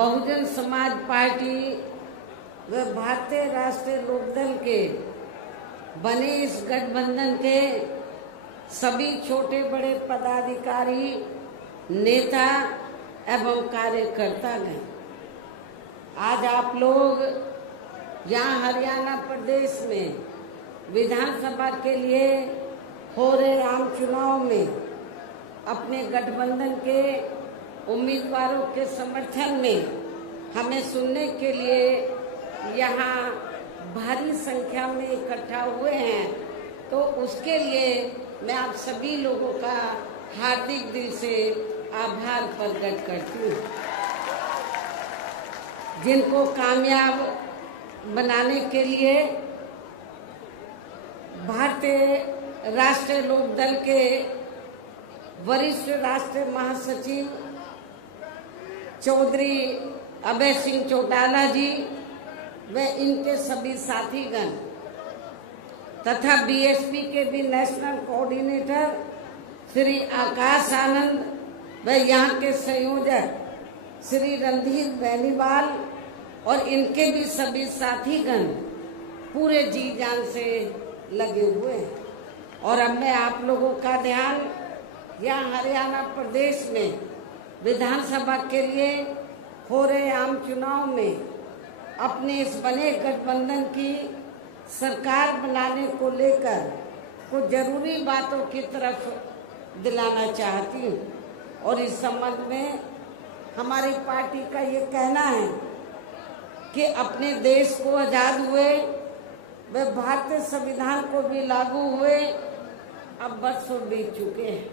Bahujan Samaj party व भारतीय राष्ट्रीय लोकदल के बने इस गठबंधन के सभी छोटे बड़े पदाधिकारी, नेता एवं कार्यकर्ता गए। आज आप लोग यहाँ हरियाणा प्रदेश में विधानसभा के लिए हो रहे आम चुनाव में अपने गठबंधन के उम्मीदवारों के समर्थन में हमें सुनने के लिए यहाँ भारी संख्या में इकट्ठा हुए हैं, तो उसके लिए मैं आप सभी लोगों का हार्दिक दिल से आभार प्रकट करती हूँ। जिनको कामयाब बनाने के लिए भारतीय राष्ट्रीय लोकदल के वरिष्ठ राष्ट्रीय महासचिव चौधरी अभय सिंह चौटाला जी व इनके सभी साथीगण तथा बीएसपी के भी नेशनल कोऑर्डिनेटर श्री आकाश आनंद व यहाँ के संयोजक श्री रणधीर बेनीवाल और इनके भी सभी साथीगण पूरे जी जान से लगे हुए हैं। और अब मैं आप लोगों का ध्यान यहाँ हरियाणा प्रदेश में विधानसभा के लिए हो रहे आम चुनाव में अपने इस बने गठबंधन की सरकार बनाने को लेकर कुछ जरूरी बातों की तरफ दिलाना चाहती हूँ। और इस संबंध में हमारी पार्टी का ये कहना है कि अपने देश को आज़ाद हुए व भारतीय संविधान को भी लागू हुए अब बरसों बीत चुके हैं,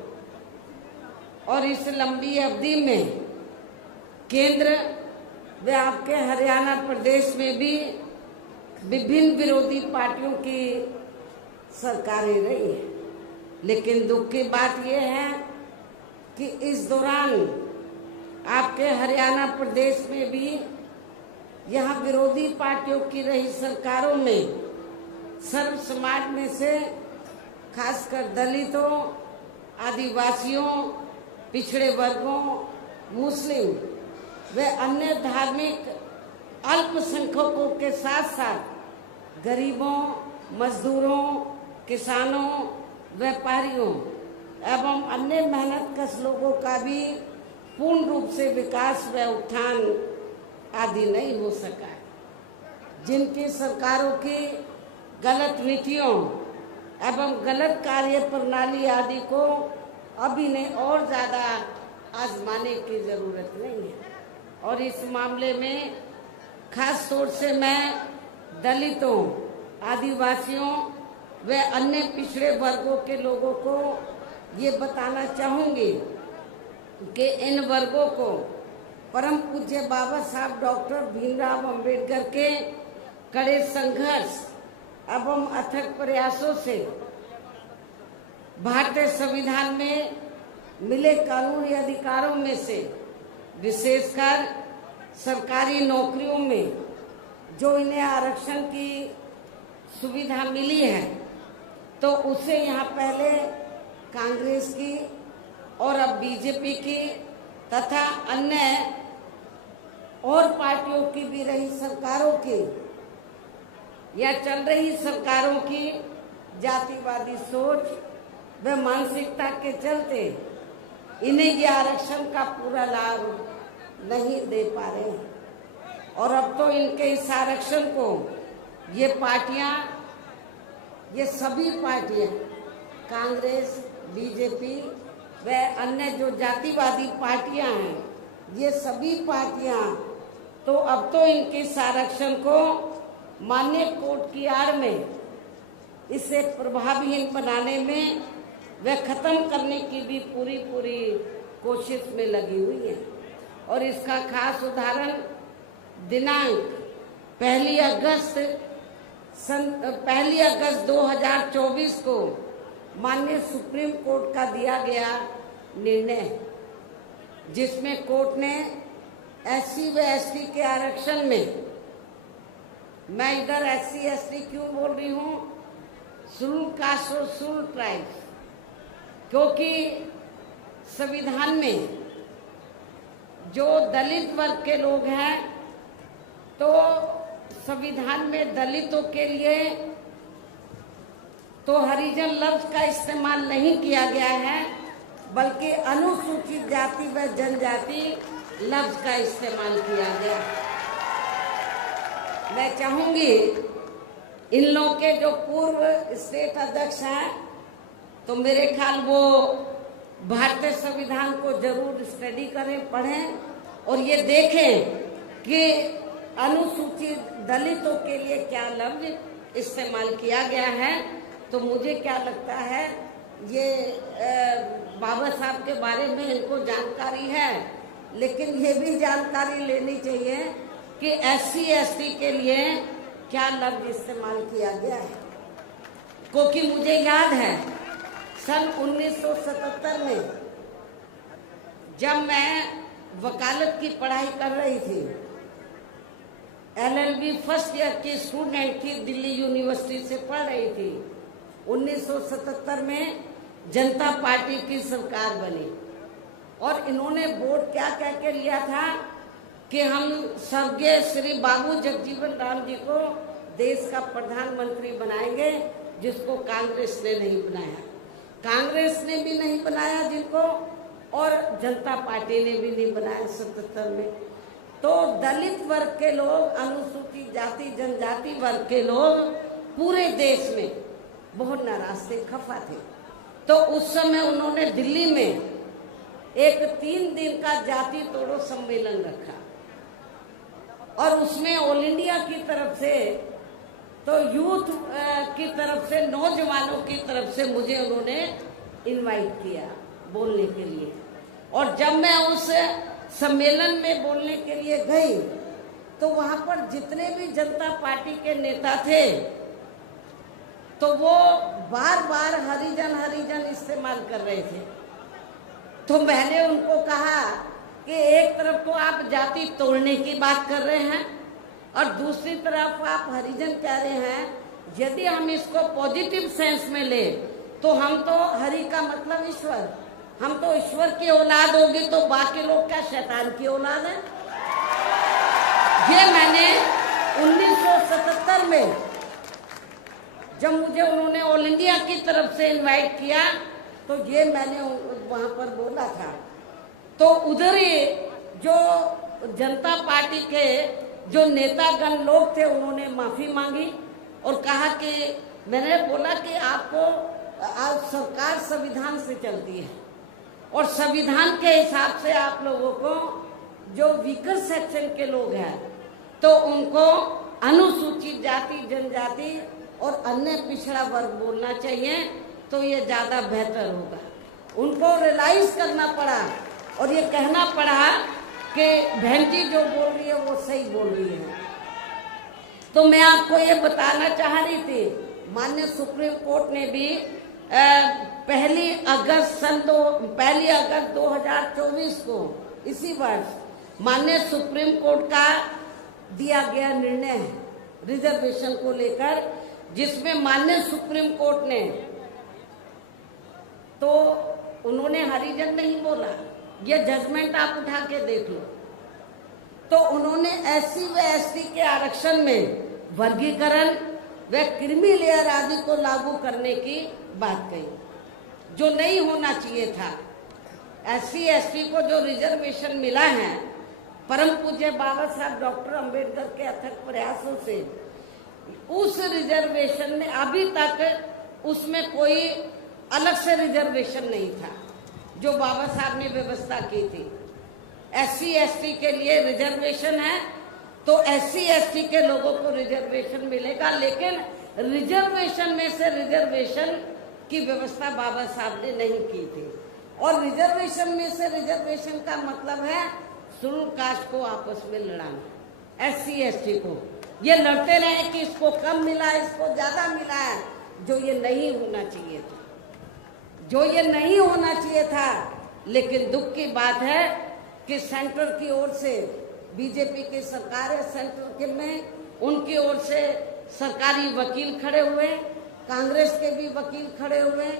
और इस लंबी अवधि में केंद्र व आपके हरियाणा प्रदेश में भी विभिन्न विरोधी पार्टियों की सरकारें रही है। लेकिन दुख की बात यह है कि इस दौरान आपके हरियाणा प्रदेश में भी यहाँ विरोधी पार्टियों की रही सरकारों में सर्व समाज में से खासकर दलितों, आदिवासियों, पिछड़े वर्गों, मुस्लिम व अन्य धार्मिक अल्पसंख्यकों के साथ साथ गरीबों, मजदूरों, किसानों, व्यापारियों एवं अन्य मेहनतकश लोगों का भी पूर्ण रूप से विकास व उत्थान आदि नहीं हो सका। जिनकी सरकारों की गलत नीतियों एवं गलत कार्य प्रणाली आदि को अभी ने और ज्यादा आजमाने की जरूरत नहीं है। और इस मामले में खास तौर से मैं दलितों, आदिवासियों व अन्य पिछड़े वर्गों के लोगों को ये बताना चाहूंगी कि इन वर्गों को परम पूज्य बाबा साहब डॉक्टर भीमराव अंबेडकर के कड़े संघर्ष एवं अथक प्रयासों से भारतीय संविधान में मिले कानूनी अधिकारों में से विशेषकर सरकारी नौकरियों में जो इन्हें आरक्षण की सुविधा मिली है, तो उसे यहाँ पहले कांग्रेस की और अब बीजेपी की तथा अन्य और पार्टियों की भी रही सरकारों की या चल रही सरकारों की जातिवादी सोच व मानसिकता के चलते इन्हें ये आरक्षण का पूरा लाभ नहीं दे पा रहे हैं। और अब तो इनके इस आरक्षण को ये पार्टियां, ये सभी पार्टियां, कांग्रेस, बीजेपी व अन्य जो जातिवादी पार्टियां हैं, ये सभी पार्टियां तो अब तो इनके इस आरक्षण को मान्य कोर्ट की आड़ में इसे प्रभावहीन बनाने में व खत्म करने की भी पूरी कोशिश में लगी हुई है। और इसका खास उदाहरण दिनांक 1 अगस्त 2024 को माननीय सुप्रीम कोर्ट का दिया गया निर्णय, जिसमें कोर्ट ने एससी व एसटी के आरक्षण में, मैं इधर एससी एसटी क्यों बोल रही हूँ, शेड्यूल कास्ट और शेड्यूल ट्राइब्स, क्योंकि संविधान में जो दलित वर्ग के लोग हैं, तो संविधान में दलितों के लिए तो हरिजन लफ्ज का इस्तेमाल नहीं किया गया है, बल्कि अनुसूचित जाति व जनजाति लफ्ज का इस्तेमाल किया गया। मैं चाहूंगी इन लोगों के जो पूर्व स्टेट अध्यक्ष हैं, तो मेरे ख्याल वो भारतीय संविधान को जरूर स्टडी करें, पढ़ें और ये देखें कि अनुसूचित दलितों के लिए क्या लफ्ज इस्तेमाल किया गया है। तो मुझे क्या लगता है, ये बाबा साहब के बारे में इनको जानकारी है, लेकिन ये भी जानकारी लेनी चाहिए कि SC ST के लिए क्या लफ्ज इस्तेमाल किया गया है। क्योंकि मुझे याद है सन 1977 में जब मैं वकालत की पढ़ाई कर रही थी, LLB फर्स्ट ईयर की स्टूडेंट थी, दिल्ली यूनिवर्सिटी से पढ़ रही थी। 1977 में जनता पार्टी की सरकार बनी और इन्होंने बोर्ड क्या कह के लिया था कि हम स्वर्गीय श्री बाबू जगजीवन राम जी को देश का प्रधानमंत्री बनाएंगे, जिसको कांग्रेस ने नहीं बनाया। कांग्रेस ने भी नहीं बनाया जिनको, और जनता पार्टी ने भी नहीं बनाया 77 में। तो दलित वर्ग के लोग, अनुसूचित जाति जनजाति वर्ग के लोग पूरे देश में बहुत नाराज थे, खफा थे। तो उस समय उन्होंने दिल्ली में एक 3 दिन का जाति तोड़ो सम्मेलन रखा और उसमें ऑल इंडिया की तरफ से, तो यूथ की तरफ से, नौजवानों की तरफ से मुझे उन्होंने इनवाइट किया बोलने के लिए। और जब मैं उस सम्मेलन में बोलने के लिए गई, तो वहां पर जितने भी जनता पार्टी के नेता थे, तो वो बार बार हरिजन हरिजन इस्तेमाल कर रहे थे। तो मैंने उनको कहा कि एक तरफ तो आप जाति तोड़ने की बात कर रहे हैं और दूसरी तरफ आप हरिजन कह रहे हैं। यदि हम इसको पॉजिटिव सेंस में ले तो हम तो, हरि का मतलब ईश्वर, हम तो ईश्वर की औलाद होगी, तो बाकी लोग क्या शैतान की औलाद है? ये मैंने 1977 में जब मुझे उन्होंने ऑल इंडिया की तरफ से इनवाइट किया, तो ये मैंने वहां पर बोला था। तो उधर ही जो जनता पार्टी के जो नेतागण लोग थे, उन्होंने माफी मांगी और कहा कि, मैंने बोला कि आपको, आप सरकार संविधान से चलती है और संविधान के हिसाब से आप लोगों को, जो वीकर सेक्शन के लोग हैं, तो उनको अनुसूचित जाति जनजाति और अन्य पिछड़ा वर्ग बोलना चाहिए, तो ये ज्यादा बेहतर होगा। उनको रियलाइज करना पड़ा और ये कहना पड़ा कि बहन जी जो बोल रही है वो सही बोल रही है। तो मैं आपको ये बताना चाह रही थी, माननीय सुप्रीम कोर्ट ने भी 1 अगस्त 2024 को, इसी वर्ष, माननीय सुप्रीम कोर्ट का दिया गया निर्णय है रिजर्वेशन को लेकर, जिसमें माननीय सुप्रीम कोर्ट ने, तो उन्होंने हरिजन नहीं बोला, ये जजमेंट आप उठा के देख लो। तो उन्होंने SC व ST के आरक्षण में वर्गीकरण व क्रीमी लेयर आदि को लागू करने की बात कही, जो नहीं होना चाहिए था। SC ST को जो रिजर्वेशन मिला है, परम पूज्य बाबा साहब डॉक्टर अंबेडकर के अथक प्रयासों से, उस रिजर्वेशन में अभी तक उसमें कोई अलग से रिजर्वेशन नहीं था जो बाबा साहब ने व्यवस्था की थी। SC ST के लिए रिजर्वेशन है, तो SC ST के लोगों को रिजर्वेशन मिलेगा, लेकिन रिजर्वेशन में से रिजर्वेशन की व्यवस्था बाबा साहब ने नहीं की थी। और रिजर्वेशन में से रिजर्वेशन का मतलब है शेड्यूल कास्ट को आपस में लड़ाना, SC ST को ये लड़ते रहे कि इसको कम मिला, इसको ज्यादा मिला है, जो ये नहीं होना चाहिए था, जो ये नहीं होना चाहिए था। लेकिन दुख की बात है कि सेंटर की ओर से, बीजेपी की सरकार है सेंटर के में, उनकी ओर से सरकारी वकील खड़े हुए, कांग्रेस के भी वकील खड़े हुए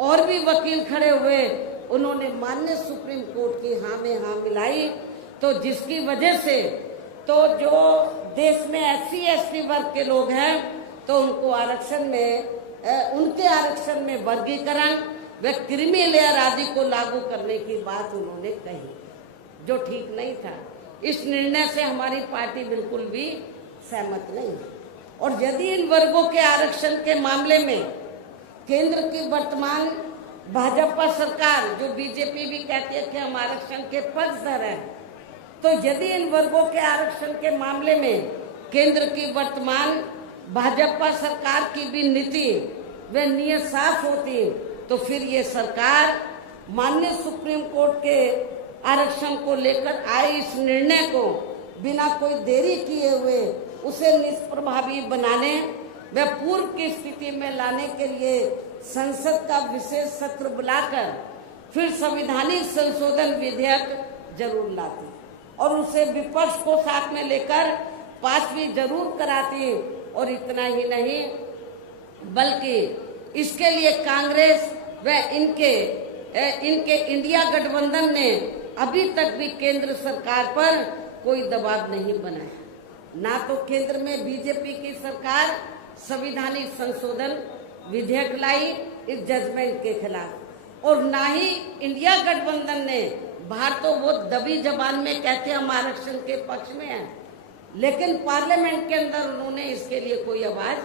और भी वकील खड़े हुए, उन्होंने माननीय सुप्रीम कोर्ट की हाँ में हाँ मिलाई। तो जिसकी वजह से तो जो देश में SC/ST वर्ग के लोग हैं तो उनको आरक्षण में उनके आरक्षण में वर्गीकरण व क्रीमी लेयर आदि को लागू करने की बात उन्होंने कही, जो ठीक नहीं था। इस निर्णय से हमारी पार्टी बिल्कुल भी सहमत नहीं है। और यदि इन वर्गों के आरक्षण के मामले में केंद्र की वर्तमान भाजपा सरकार, जो बीजेपी भी कहती है कि हम आरक्षण के पक्षधर हैं, तो यदि इन वर्गों के आरक्षण के मामले में केंद्र की वर्तमान भाजपा सरकार की भी नीति व नीयत साफ होती तो फिर ये सरकार माननीय सुप्रीम कोर्ट के आरक्षण को लेकर आए इस निर्णय को बिना कोई देरी किए हुए उसे निष्प्रभावी बनाने व पूर्व की स्थिति में लाने के लिए संसद का विशेष सत्र बुलाकर फिर संवैधानिक संशोधन विधेयक जरूर लाती और उसे विपक्ष को साथ में लेकर पास भी जरूर कराती। और इतना ही नहीं बल्कि इसके लिए कांग्रेस व इनके इंडिया गठबंधन ने अभी तक भी केंद्र सरकार पर कोई दबाव नहीं बनाया। ना तो केंद्र में बीजेपी की सरकार संवैधानिक संशोधन विधेयक लाई इस जजमेंट के खिलाफ, और ना ही इंडिया गठबंधन ने, बाहर तो वो दबी जबान में कहते हैं हम आरक्षण के पक्ष में हैं, लेकिन पार्लियामेंट के अंदर उन्होंने इसके लिए कोई आवाज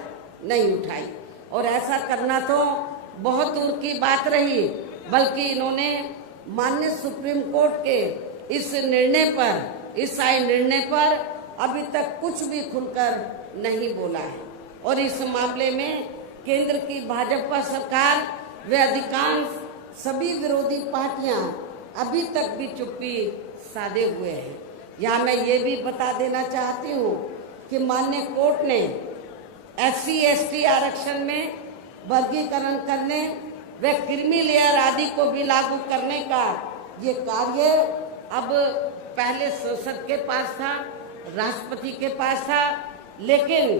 नहीं उठाई। और ऐसा करना तो बहुत दूर की बात रही, बल्कि इन्होंने माननीय सुप्रीम कोर्ट के इस निर्णय पर, इस आए निर्णय पर अभी तक कुछ भी खुलकर नहीं बोला है। और इस मामले में केंद्र की भाजपा सरकार व अधिकांश सभी विरोधी पार्टियां अभी तक भी चुप्पी साधे हुए हैं। यहाँ मैं ये भी बता देना चाहती हूँ कि माननीय कोर्ट ने SC/ST आरक्षण में वर्गीकरण करने व क्रीमी लेयर आदि को भी लागू करने का ये कार्य अब पहले संसद के पास था, राष्ट्रपति के पास था, लेकिन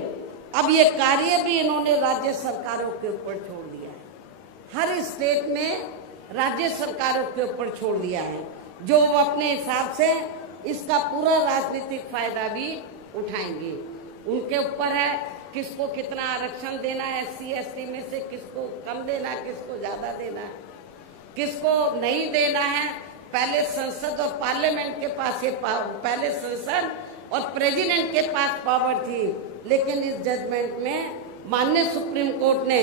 अब ये कार्य भी इन्होंने राज्य सरकारों के ऊपर छोड़ दिया है। हर स्टेट में राज्य सरकारों के ऊपर छोड़ दिया है, जो वो अपने हिसाब से इसका पूरा राजनीतिक फायदा भी उठाएंगे। उनके ऊपर है किसको कितना आरक्षण देना है, SC/ST में से किसको कम देना, किसको ज्यादा देना, किसको नहीं देना है। पहले संसद और पार्लियामेंट के पास ये पहले संसद और प्रेसिडेंट के पास पावर थी, लेकिन इस जजमेंट में माननीय सुप्रीम कोर्ट ने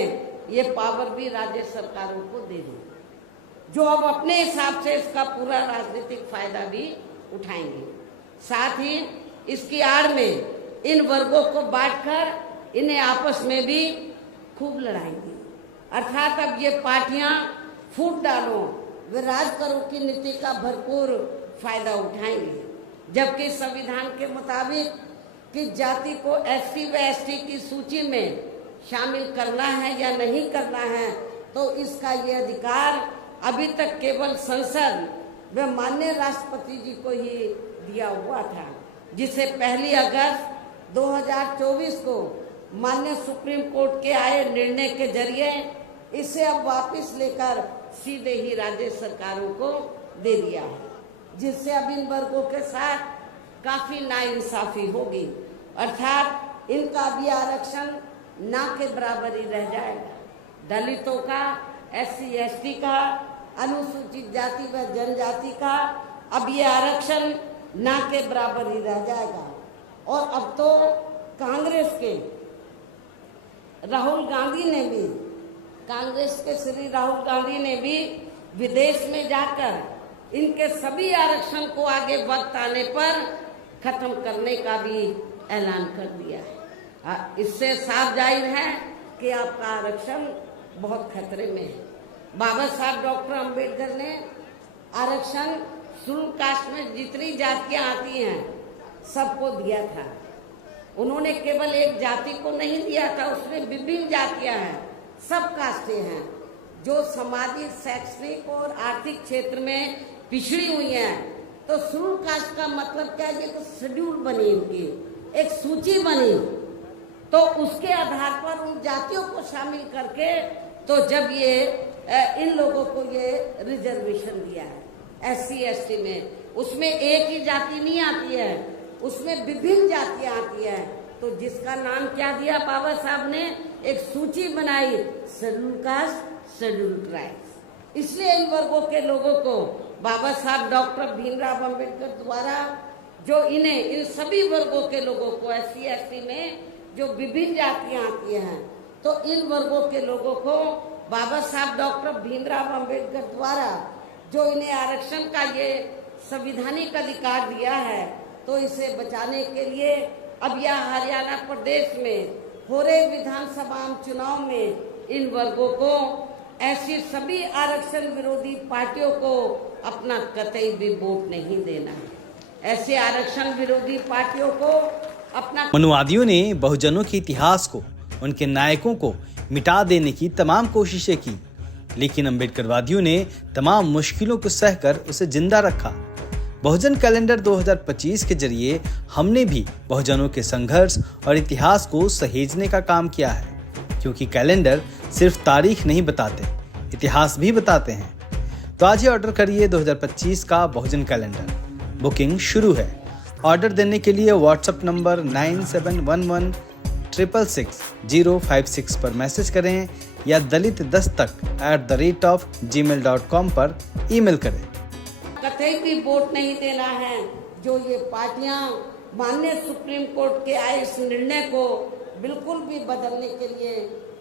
ये पावर भी राज्य सरकारों को दे दी, जो अब अपने हिसाब से इसका पूरा राजनीतिक फायदा भी उठाएंगे। साथ ही इसकी आड़ में इन वर्गों को बांटकर इन्हें आपस में भी खूब लड़ाएंगे। अर्थात अब ये पार्टियां फूट डालो वे राज करो की नीति का भरपूर फायदा उठाएंगे, जबकि संविधान के मुताबिक कि जाति को SC व ST की सूची में शामिल करना है या नहीं करना है, तो इसका ये अधिकार अभी तक केवल संसद व माननीय राष्ट्रपति जी को ही दिया हुआ था, जिसे 1 अगस्त 2024 को माननीय सुप्रीम कोर्ट के आए निर्णय के जरिए इसे अब वापस लेकर सीधे ही राज्य सरकारों को दे दिया है, जिससे अब इन वर्गों के साथ काफी नाइंसाफी होगी। अर्थात इनका भी आरक्षण ना के बराबर ही रह जाएगा। दलितों का, SC/ST का, अनुसूचित जाति व जनजाति का अब ये आरक्षण ना के बराबर ही रह जाएगा। और अब तो कांग्रेस के राहुल गांधी ने भी, कांग्रेस के श्री राहुल गांधी ने भी विदेश में जाकर इनके सभी आरक्षण को आगे वक्त आने पर खत्म करने का भी ऐलान कर दिया है। इससे साफ जाहिर है कि आपका आरक्षण बहुत खतरे में है। बाबा साहब डॉक्टर अंबेडकर ने आरक्षण शेड्यूल कास्ट में जितनी जातियां आती हैं सबको दिया था। उन्होंने केवल एक जाति को नहीं दिया था, उसमें विभिन्न जातियां हैं, सब कास्टें हैं जो सामाजिक, शैक्षणिक और आर्थिक क्षेत्र में पिछड़ी हुई हैं। तो शेड्यूल कास्ट का मतलब क्या है? ये तो शेड्यूल बनी, इनकी एक सूची बनी, तो उसके आधार पर उन जातियों को शामिल करके तो जब ये इन लोगों को ये रिजर्वेशन दिया है SC/ST में, उसमें एक ही जाति नहीं आती है, उसमें विभिन्न जातियां आती है। तो जिसका नाम क्या दिया बाबा साहब ने, एक सूची बनाई, शेड्यूल कास्ट, शेड्यूल ट्राइब्स। इसलिए इन वर्गों के लोगों को बाबा साहब डॉक्टर भीमराव अंबेडकर द्वारा जो इन्हें, इन सभी वर्गों के लोगों को, SC ST में जो विभिन्न जातियां आती हैं, तो इन वर्गों के लोगों को बाबा साहब डॉक्टर भीमराव अंबेडकर द्वारा जो इन्हें आरक्षण का ये संवैधानिक अधिकार दिया है, तो इसे बचाने के लिए अब यह हरियाणा प्रदेश में हो रहे विधानसभा चुनाव में इन वर्गों को, ऐसी सभी आरक्षण विरोधी पार्टियों को अपना कतई भी वोट नहीं देना है। ऐसे आरक्षण विरोधी पार्टियों को अपना। मनुवादियों ने बहुजनों के इतिहास को, उनके नायकों को मिटा देने की तमाम कोशिशें की, लेकिन अम्बेडकरवादियों ने तमाम मुश्किलों को सहकर उसे जिंदा रखा। बहुजन कैलेंडर 2025 के जरिए हमने भी बहुजनों के संघर्ष और इतिहास को सहेजने का काम किया है, क्योंकि कैलेंडर सिर्फ तारीख नहीं बताते, इतिहास भी बताते हैं। तो आज ही ऑर्डर करिए 2025 का बहुजन कैलेंडर। बुकिंग शुरू है। ऑर्डर देने के लिए व्हाट्सएप नंबर 9711666056 पर मैसेज करें या dalitdastak@gmail.com पर ईमेल करें। कतई भी वोट नहीं देना है। जो ये पार्टियां माननीय सुप्रीम कोर्ट के आए इस निर्णय को बिल्कुल भी बदलने के लिए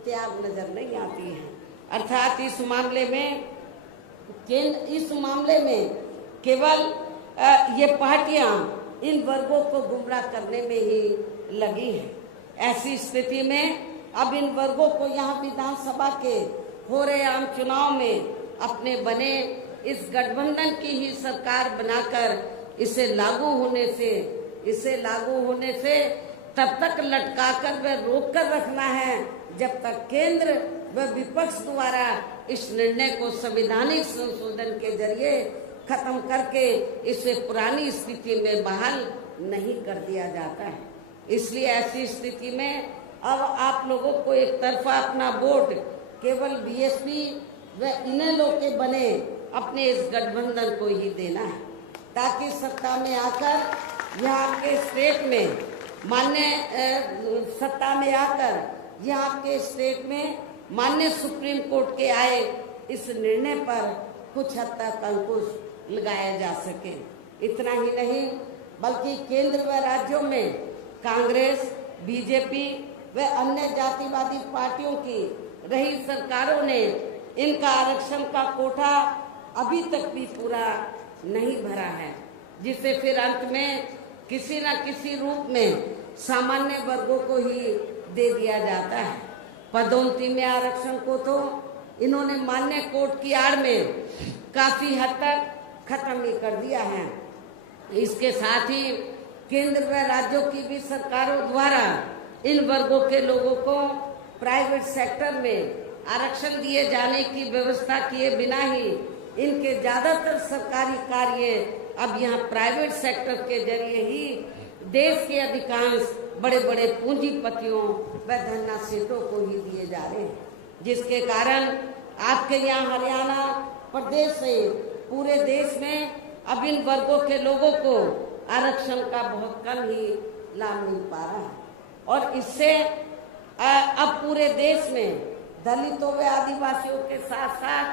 तैयार नजर नहीं आती है। अर्थात इस मामले में केवल ये पार्टियां इन वर्गों को गुमराह करने में ही लगी हैं। ऐसी स्थिति में अब इन वर्गों को यहाँ विधानसभा के हो रहे आम चुनाव में अपने बने इस गठबंधन की ही सरकार बनाकर इसे लागू होने से तब तक लटकाकर व रोक कर रखना है जब तक केंद्र व विपक्ष द्वारा इस निर्णय को संवैधानिक संशोधन के जरिए खत्म करके इसे पुरानी स्थिति में बहाल नहीं कर दिया जाता है। इसलिए ऐसी स्थिति में अब आप लोगों को एक तरफा अपना वोट केवल बीएसपी व इन्हें लोग के बने अपने इस गठबंधन को ही देना है, ताकि सत्ता में आकर यहाँ के स्टेट में माननीय सुप्रीम कोर्ट के आए इस निर्णय पर कुछ हद तक अंकुश लगाया जा सके। इतना ही नहीं बल्कि केंद्र व राज्यों में कांग्रेस, बीजेपी व अन्य जातिवादी पार्टियों की रही सरकारों ने इनका आरक्षण का कोटा अभी तक भी पूरा नहीं भरा है, जिसे फिर अंत में किसी न किसी रूप में सामान्य वर्गों को ही दे दिया जाता है। पदोन्नति में आरक्षण को तो इन्होंने मान्य कोर्ट की आड़ में काफी हद तक खत्म ही कर दिया है। इसके साथ ही केंद्र व राज्यों की भी सरकारों द्वारा इन वर्गों के लोगों को प्राइवेट सेक्टर में आरक्षण दिए जाने की व्यवस्था किए बिना ही इनके ज्यादातर सरकारी कार्य अब यहाँ प्राइवेट सेक्टर के जरिए ही देश के अधिकांश बड़े बड़े पूंजीपतियों व धन्ना सेठों को ही दिए जा रहे हैं, जिसके कारण आपके यहाँ हरियाणा प्रदेश से पूरे देश में अब इन वर्गों के लोगों को आरक्षण का बहुत कम ही लाभ मिल पा रहा है। और इससे अब पूरे देश में दलितों व आदिवासियों के साथ साथ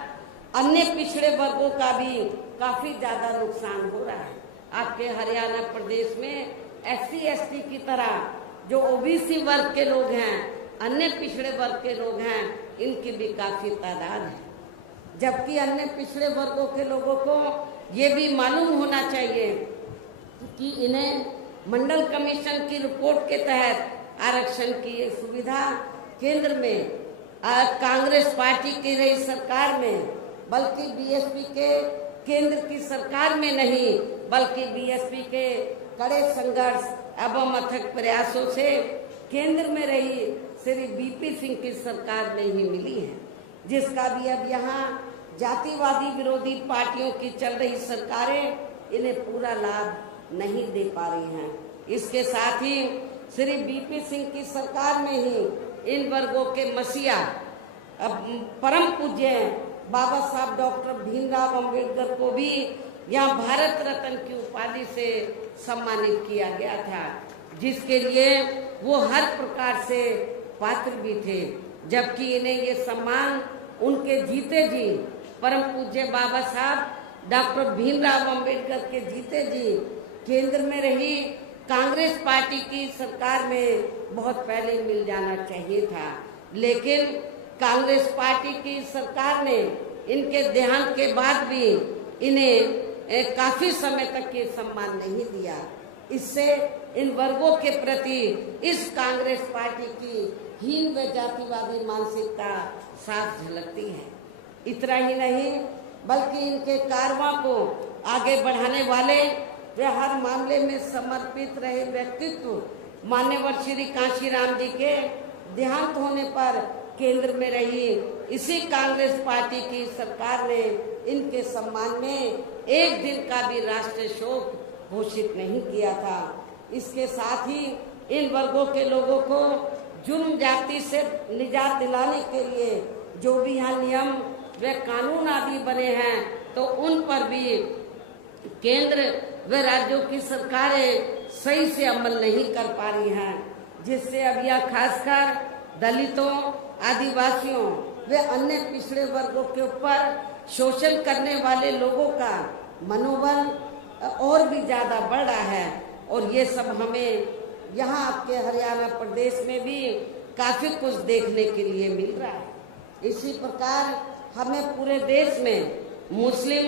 अन्य पिछड़े वर्गों का भी काफी ज्यादा नुकसान हो रहा है। आपके हरियाणा प्रदेश में SC ST की तरह जो OBC वर्ग के लोग हैं, अन्य पिछड़े वर्ग के लोग हैं, इनकी भी काफी तादाद है। जबकि अन्य पिछड़े वर्गों के लोगों को ये भी मालूम होना चाहिए कि इन्हें मंडल कमीशन की रिपोर्ट के तहत आरक्षण की ये सुविधा केंद्र में कांग्रेस पार्टी की रही सरकार में, बल्कि बीएसपी के केंद्र की सरकार में नहीं, बल्कि बीएसपी के कड़े संघर्ष एवं अथक प्रयासों से केंद्र में रही श्री BP सिंह की सरकार में ही मिली है, जिसका भी अब यहाँ जातिवादी विरोधी पार्टियों की चल रही सरकारें इन्हें पूरा लाभ नहीं दे पा रही हैं। इसके साथ ही श्री BP सिंह की सरकार में ही इन वर्गों के मसीहा परम पूज्य बाबा साहब डॉक्टर भीमराव अंबेडकर को भी यहाँ भारत रत्न की उपाधि से सम्मानित किया गया था, जिसके लिए वो हर प्रकार से पात्र भी थे। जबकि इन्हें ये सम्मान उनके जीते जी परम पूज्य बाबा साहब डॉक्टर भीमराव अंबेडकर के जीते जी केंद्र में रही कांग्रेस पार्टी की सरकार में बहुत पहले मिल जाना चाहिए था। लेकिन कांग्रेस पार्टी की सरकार ने इनके देहांत के बाद भी इन्हें काफी समय तक ये सम्मान नहीं दिया। इससे इन वर्गों के प्रति इस कांग्रेस पार्टी की हीन व जातिवादी मानसिकता साफ झलकती है। इतना ही नहीं बल्कि इनके कारवां को आगे बढ़ाने वाले वे हर मामले में समर्पित रहे व्यक्तित्व मान्यवर श्री कांशीराम जी के देहांत होने पर केंद्र में रही इसी कांग्रेस पार्टी की सरकार ने इनके सम्मान में एक दिन का भी राष्ट्रीय शोक घोषित नहीं किया था। इसके साथ ही इन वर्गों के लोगों को जुर्म जाति से निजात दिलाने के लिए जो भी यहाँ नियम व कानून आदि बने हैं तो उन पर भी केंद्र व राज्यों की सरकारें सही से अमल नहीं कर पा रही हैं, जिससे अब यह खासकर दलितों, आदिवासियों व अन्य पिछड़े वर्गों के ऊपर शोषण करने वाले लोगों का मनोबल और भी ज्यादा बढ़ रहा है। और ये सब हमें यहाँ आपके हरियाणा प्रदेश में भी काफी कुछ देखने के लिए मिल रहा है। इसी प्रकार हमें पूरे देश में मुस्लिम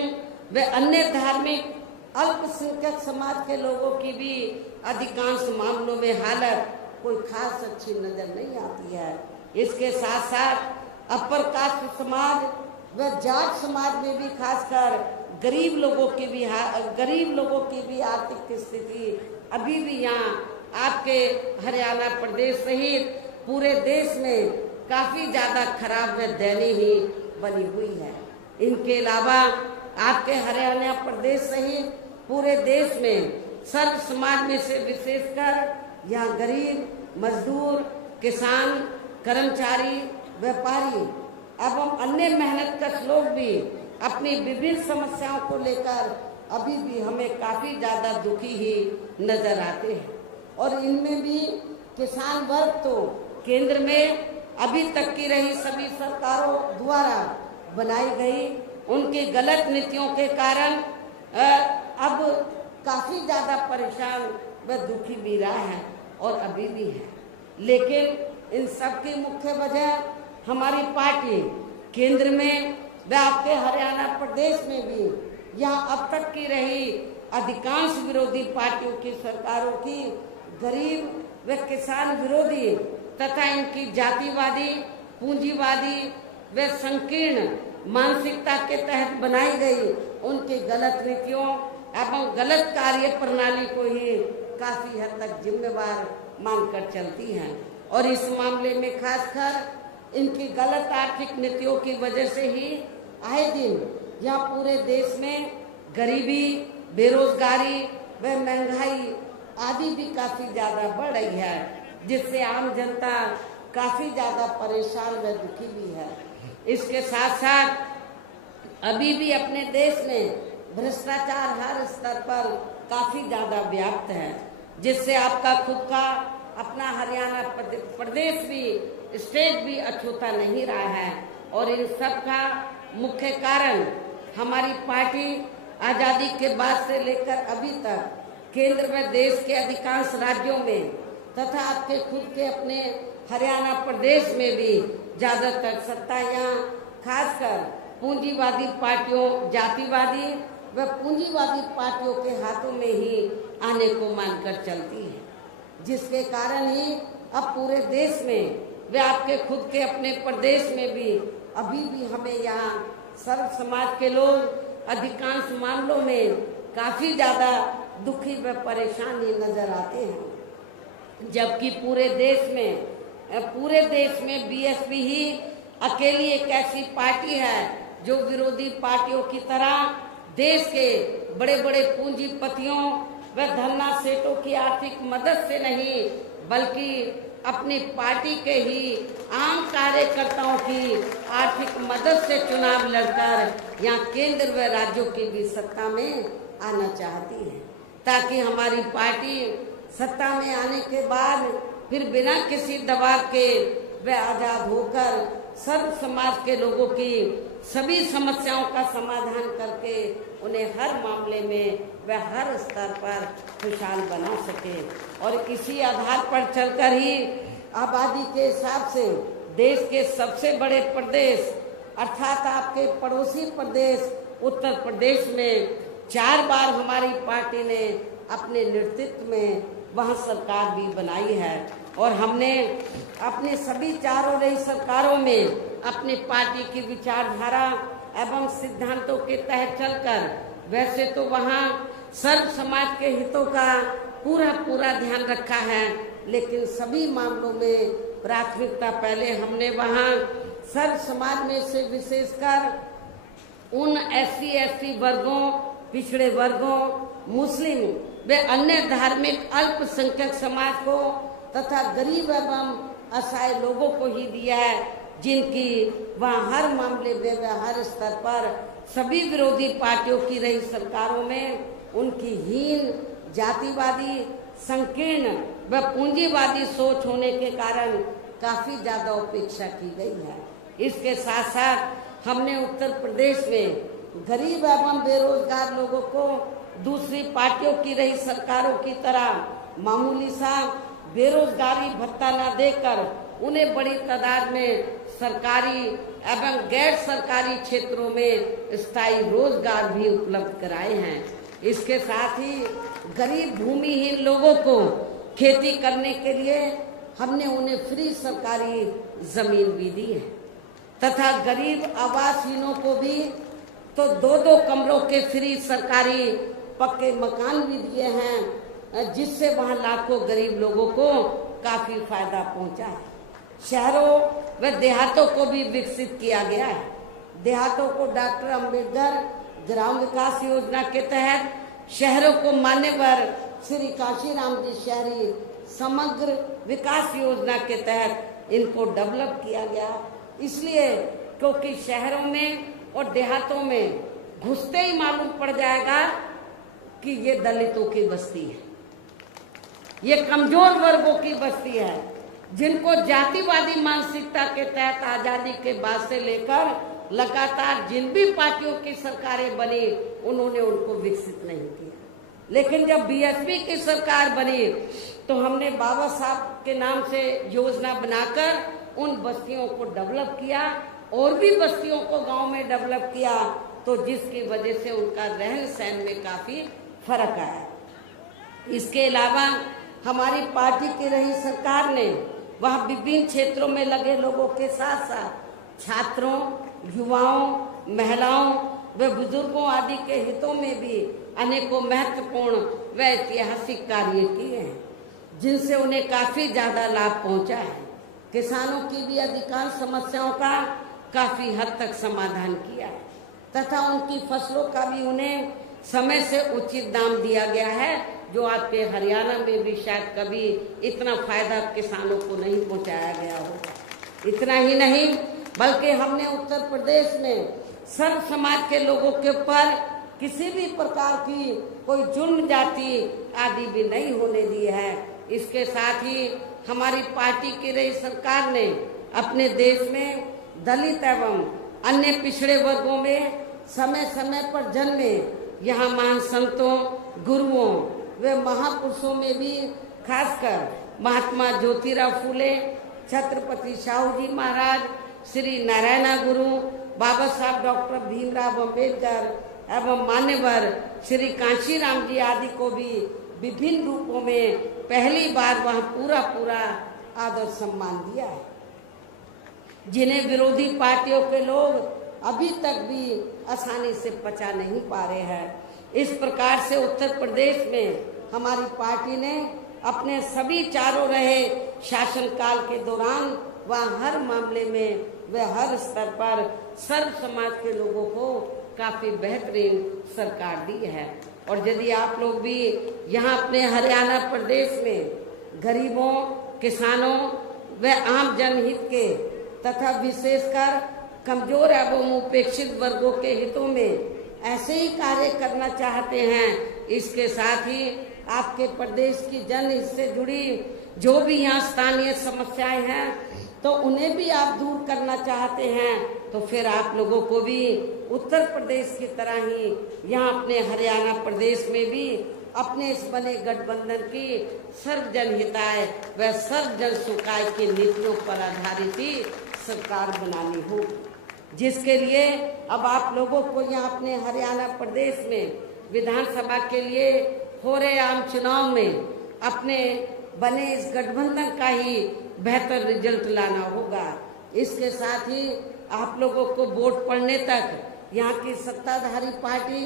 व अन्य धार्मिक अल्पसंख्यक समाज के लोगों की भी अधिकांश मामलों में हालत कोई खास अच्छी नजर नहीं आती है। इसके साथ साथ अपर कास्ट समाज व जाट समाज में भी खासकर गरीब लोगों की भी आर्थिक स्थिति अभी भी यहाँ आपके हरियाणा प्रदेश सहित पूरे देश में काफी ज्यादा खराब व दयनीय बनी हुई है। इनके अलावा आपके हरियाणा प्रदेश सहित पूरे देश में सर्व समाज में से विशेषकर यहाँ गरीब, मजदूर, किसान, कर्मचारी, व्यापारी एवं अन्य मेहनतकश लोग भी अपनी विभिन्न समस्याओं को लेकर अभी भी हमें काफी ज्यादा दुखी ही नजर आते हैं। और इनमें भी किसान वर्ग तो केंद्र में अभी तक की रही सभी सरकारों द्वारा बनाई गई उनकी गलत नीतियों के कारण अब काफी ज्यादा परेशान व दुखी भी रहा है और अभी भी है। लेकिन इन सब की मुख्य वजह हमारी पार्टी केंद्र में व आपके हरियाणा प्रदेश में भी यहाँ अब तक की रही अधिकांश विरोधी पार्टियों की सरकारों की गरीब व किसान विरोधी तथा इनकी जातिवादी, पूंजीवादी व संकीर्ण मानसिकता के तहत बनाई गई उनकी गलत नीतियों एवं गलत कार्य प्रणाली को ही काफी हद तक जिम्मेवार मानकर चलती हैं। और इस मामले में खासकर इनकी गलत आर्थिक नीतियों की वजह से ही आए दिन यहाँ पूरे देश में गरीबी, बेरोजगारी व महंगाई आदि भी काफी ज्यादा बढ़ रही है, जिससे आम जनता काफी ज्यादा परेशान व दुखी भी है। इसके साथ साथ अभी भी अपने देश में भ्रष्टाचार हर स्तर पर काफी ज्यादा व्याप्त है, जिससे आपका खुद का अपना हरियाणा प्रदेश भी स्टेट भी अछूता नहीं रहा है। और इन सब का मुख्य कारण हमारी पार्टी आजादी के बाद से लेकर अभी तक केंद्र में देश के अधिकांश राज्यों में तथा आपके खुद के अपने हरियाणा प्रदेश में भी ज्यादातर सत्ता यहाँ खासकर पूंजीवादी पार्टियों, जातिवादी व पूंजीवादी पार्टियों के हाथों में ही आने को मानकर चलती है, जिसके कारण ही अब पूरे देश में व आपके खुद के अपने प्रदेश में भी अभी भी हमें यहाँ सर्व समाज के लोग अधिकांश मामलों में काफी ज्यादा दुखी व परेशान ही नजर आते हैं। जबकि पूरे देश में बीएसपी ही अकेली एक ऐसी पार्टी है जो विरोधी पार्टियों की तरह देश के बड़े बड़े पूंजीपतियों व धन्ना सेठों की आर्थिक मदद से नहीं बल्कि अपनी पार्टी के ही आम कार्यकर्ताओं की आर्थिक मदद से चुनाव लड़कर यहाँ केंद्र व राज्यों की भी सत्ता में आना चाहती है, ताकि हमारी पार्टी सत्ता में आने के बाद फिर बिना किसी दबाव के व आजाद होकर सर्व समाज के लोगों की सभी समस्याओं का समाधान करके उन्हें हर मामले में व हर स्तर पर खुशहाल बना सके। और इसी आधार पर चलकर ही आबादी के हिसाब से देश के सबसे बड़े प्रदेश अर्थात आपके पड़ोसी प्रदेश उत्तर प्रदेश में 4 बार हमारी पार्टी ने अपने नेतृत्व में वहाँ सरकार भी बनाई है। और हमने अपने सभी चारों रही सरकारों में अपनी पार्टी की विचारधारा एवं सिद्धांतों के तहत चलकर वैसे तो वहाँ सर्व समाज के हितों का पूरा ध्यान रखा है, लेकिन सभी मामलों में प्राथमिकता पहले हमने वहाँ सर्व समाज में से विशेषकर उन SC/ST वर्गों, पिछड़े वर्गों, मुस्लिम व अन्य धार्मिक अल्पसंख्यक समाज को तथा गरीब एवं असहाय लोगों को ही दिया है, जिनकी वहाँ हर मामले में व हर स्तर पर सभी विरोधी पार्टियों की रही सरकारों में उनकी हीन, जातिवादी, संकीर्ण व पूंजीवादी सोच होने के कारण काफी ज्यादा उपेक्षा की गई है। इसके साथ साथ हमने उत्तर प्रदेश में गरीब एवं बेरोजगार लोगों को दूसरी पार्टियों की रही सरकारों की तरह मामूली सा बेरोजगारी भत्ता न देकर उन्हें बड़ी तादाद में सरकारी एवं गैर सरकारी क्षेत्रों में स्थायी रोजगार भी उपलब्ध कराए हैं। इसके साथ ही गरीब भूमिहीन लोगों को खेती करने के लिए हमने उन्हें फ्री सरकारी जमीन भी दी है तथा गरीब आवासहीनों को भी तो 2-2 कमरों के फ्री सरकारी पक्के मकान भी दिए हैं, जिससे वहाँ लाखों गरीब लोगों को काफी फायदा पहुँचा है। शहरों व देहातों को भी विकसित किया गया है। देहातों को डॉक्टर अंबेडकर ग्राम विकास योजना के तहत, शहरों को मान्यवर श्री काशीराम जी शहरी समग्र विकास योजना के तहत इनको डेवलप किया गया। इसलिए क्योंकि शहरों में और देहातों में घुसते ही मालूम पड़ जाएगा कि ये दलितों की बस्ती है, ये कमजोर वर्गों की बस्ती है, जिनको जातिवादी मानसिकता के तहत आजादी के बाद से लेकर लगातार जिन भी पार्टियों की सरकारें बनी उन्होंने उनको विकसित नहीं किया। लेकिन जब बीएसपी की सरकार बनी तो हमने बाबा साहब के नाम से योजना बनाकर उन बस्तियों को डेवलप किया और भी बस्तियों को गांव में डेवलप किया, तो जिसकी वजह से उनका रहन सहन में काफी फर्क आया। इसके अलावा हमारी पार्टी की रही सरकार ने वहाँ विभिन्न क्षेत्रों में लगे लोगों के साथ साथ छात्रों, युवाओं, महिलाओं व बुजुर्गों आदि के हितों में भी अनेकों महत्वपूर्ण व ऐतिहासिक कार्य किए हैं, जिनसे उन्हें काफी ज्यादा लाभ पहुंचा है। किसानों की भी अधिकांश समस्याओं का काफी हद तक समाधान किया है तथा उनकी फसलों का भी उन्हें समय से उचित दाम दिया गया है, जो आपके हरियाणा में भी शायद कभी इतना फायदा किसानों को नहीं पहुंचाया गया होगा। इतना ही नहीं बल्कि हमने उत्तर प्रदेश में सर्व समाज के लोगों के ऊपर किसी भी प्रकार की कोई जुर्म जाति आदि भी नहीं होने दी है। इसके साथ ही हमारी पार्टी की रही सरकार ने अपने देश में दलित एवं अन्य पिछड़े वर्गों में समय समय पर जन्मे यहाँ महान संतों, गुरुओं व महापुरुषों में भी खासकर महात्मा ज्योतिराव फूले, छत्रपति शाहू जी महाराज, श्री नारायणा गुरु, बाबा साहब डॉक्टर भीमराव अंबेडकर एवं मान्यवर श्री काशीराम जी आदि को भी विभिन्न रूपों में पहली बार वहाँ पूरा आदर सम्मान दिया है, जिन्हें विरोधी पार्टियों के लोग अभी तक भी आसानी से पचा नहीं पा रहे हैं। इस प्रकार से उत्तर प्रदेश में हमारी पार्टी ने अपने सभी चारों रहे शासनकाल के दौरान वह हर मामले में व हर स्तर पर सर्व समाज के लोगों को काफी बेहतरीन सरकार दी है। और यदि आप लोग भी यहाँ अपने हरियाणा प्रदेश में गरीबों, किसानों व आम जनहित के तथा विशेषकर कमजोर एवं उपेक्षित वर्गों के हितों में ऐसे ही कार्य करना चाहते हैं। इसके साथ ही आपके प्रदेश की जनहित से जुड़ी जो भी यहाँ स्थानीय समस्याएं हैं तो उन्हें भी आप दूर करना चाहते हैं, तो फिर आप लोगों को भी उत्तर प्रदेश की तरह ही यहाँ अपने हरियाणा प्रदेश में भी अपने इस बने गठबंधन की सर्वजन हिताय व सर्वजन सुखाय की नीतियों पर आधारित ही सरकार बनानी होगी, जिसके लिए अब आप लोगों को यहाँ अपने हरियाणा प्रदेश में विधानसभा के लिए हो रहे आम चुनाव में अपने बने इस गठबंधन का ही बेहतर रिजल्ट लाना होगा। इसके साथ ही आप लोगों को वोट पड़ने तक यहाँ की सत्ताधारी पार्टी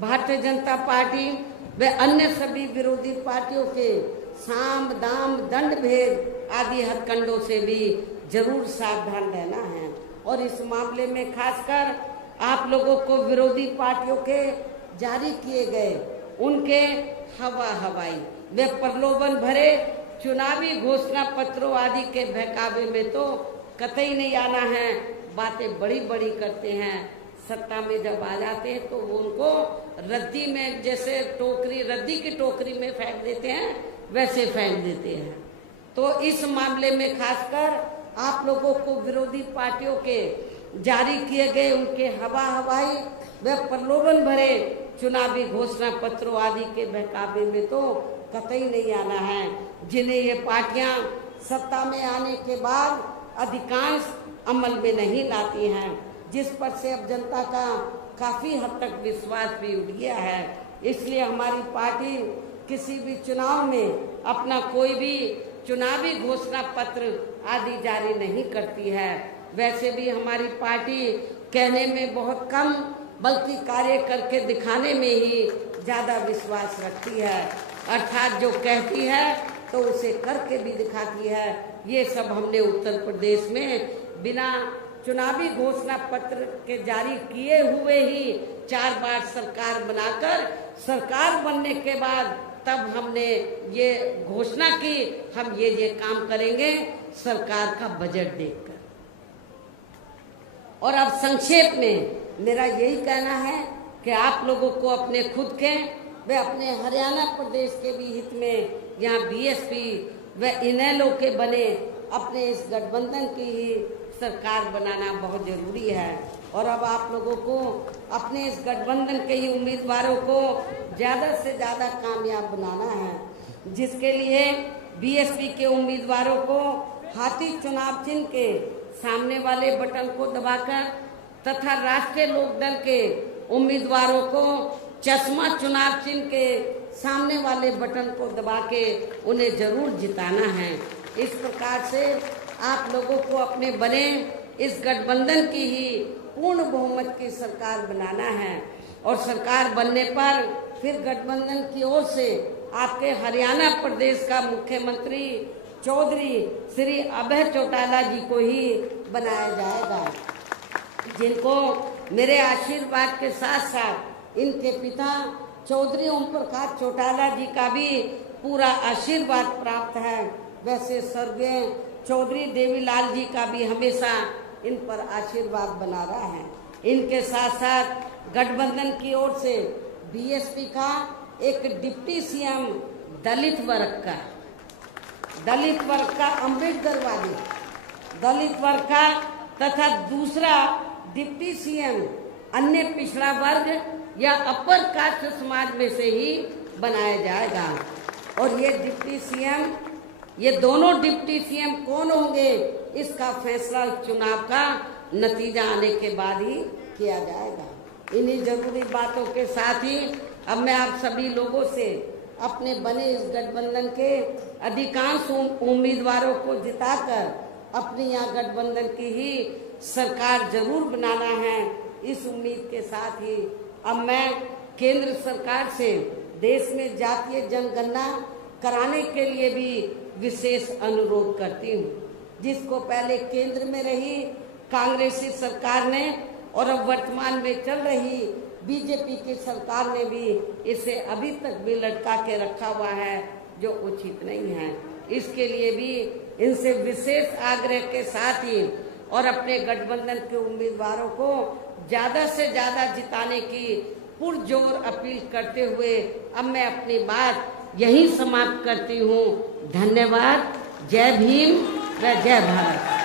भारतीय जनता पार्टी व अन्य सभी विरोधी पार्टियों के साम दाम दंड भेद आदि हथकंडों से भी जरूर सावधान रहना है। और इस मामले में खासकर आप लोगों को विरोधी पार्टियों के जारी किए गए उनके हवाई व प्रलोभन भरे चुनावी घोषणा पत्रों आदि के बहकावे में तो कतई नहीं आना है। बातें बड़ी बड़ी करते हैं, सत्ता में जब आ जाते हैं तो वो उनको रद्दी में जैसे टोकरी रद्दी की टोकरी में फेंक देते हैं वैसे फेंक देते हैं। तो इस मामले में खासकर आप लोगों को विरोधी पार्टियों के जारी किए गए उनके हवाई व प्रलोभन भरे चुनावी घोषणा पत्रों आदि के बहकावे में तो कतई नहीं आना है, जिन्हें ये पार्टियां सत्ता में आने के बाद अधिकांश अमल में नहीं लाती हैं, जिस पर से अब जनता का काफी हद तक विश्वास भी उठ गया है। इसलिए हमारी पार्टी किसी भी चुनाव में अपना कोई भी चुनावी घोषणा पत्र आदि जारी नहीं करती है। वैसे भी हमारी पार्टी कहने में बहुत कम बल्कि कार्य करके दिखाने में ही ज्यादा विश्वास रखती है, अर्थात जो कहती है तो उसे करके भी दिखाती है। ये सब हमने उत्तर प्रदेश में बिना चुनावी घोषणा पत्र के जारी किए हुए ही 4 बार सरकार बनाकर सरकार बनने के बाद तब हमने ये घोषणा की हम ये काम करेंगे सरकार का बजट देखकर। और अब संक्षेप में मेरा यही कहना है कि आप लोगों को अपने खुद के व अपने हरियाणा प्रदेश के भी हित में यहाँ बीएसपी व इनेलो के बने अपने इस गठबंधन की ही सरकार बनाना बहुत जरूरी है। और अब आप लोगों को अपने इस गठबंधन के ही उम्मीदवारों को ज़्यादा से ज़्यादा कामयाब बनाना है, जिसके लिए बीएसपी के उम्मीदवारों को हाथी चुनाव चिन्ह के सामने वाले बटन को दबाकर तथा राष्ट्रीय लोकदल के उम्मीदवारों को चश्मा चुनाव चिन्ह के सामने वाले बटन को दबा के उन्हें जरूर जिताना है। इस प्रकार से आप लोगों को अपने बने इस गठबंधन की ही पूर्ण बहुमत की सरकार बनाना है। और सरकार बनने पर फिर गठबंधन की ओर से आपके हरियाणा प्रदेश का मुख्यमंत्री चौधरी श्री अभय चौटाला जी को ही बनाया जाएगा, जिनको मेरे आशीर्वाद के साथ साथ इनके पिता चौधरी ओम प्रकाश चौटाला जी का भी पूरा आशीर्वाद प्राप्त है। वैसे स्वर्गीय चौधरी देवीलाल जी का भी हमेशा इन पर आशीर्वाद बना रहा है। इनके साथ साथ गठबंधन की ओर से बीएसपी का एक डिप्टी सीएम दलित वर्ग का अम्बेडकरवादी दलित वर्ग का तथा दूसरा डिप्टी सीएम अन्य पिछड़ा वर्ग या अपर कास्ट समाज में से ही बनाया जाएगा। और ये दोनों डिप्टी सीएम कौन होंगे इसका फैसला चुनाव का नतीजा आने के बाद ही किया जाएगा। इन्हीं जरूरी बातों के साथ ही अब मैं आप सभी लोगों से अपने बने इस गठबंधन के अधिकांश उम्मीदवारों को जिताकर अपनी यहाँ गठबंधन की ही सरकार जरूर बनाना है। इस उम्मीद के साथ ही अब मैं केंद्र सरकार से देश में जातीय जनगणना कराने के लिए भी विशेष अनुरोध करती हूँ, जिसको पहले केंद्र में रही कांग्रेसी सरकार ने और अब वर्तमान में चल रही बीजेपी की सरकार ने भी इसे अभी तक भी लटका के रखा हुआ है, जो उचित नहीं है। इसके लिए भी इनसे विशेष आग्रह के साथ ही और अपने गठबंधन के उम्मीदवारों को ज्यादा से ज्यादा जिताने की पुरजोर अपील करते हुए अब मैं अपनी बात यहीं समाप्त करती हूँ। धन्यवाद। जय भीम व जय भारत।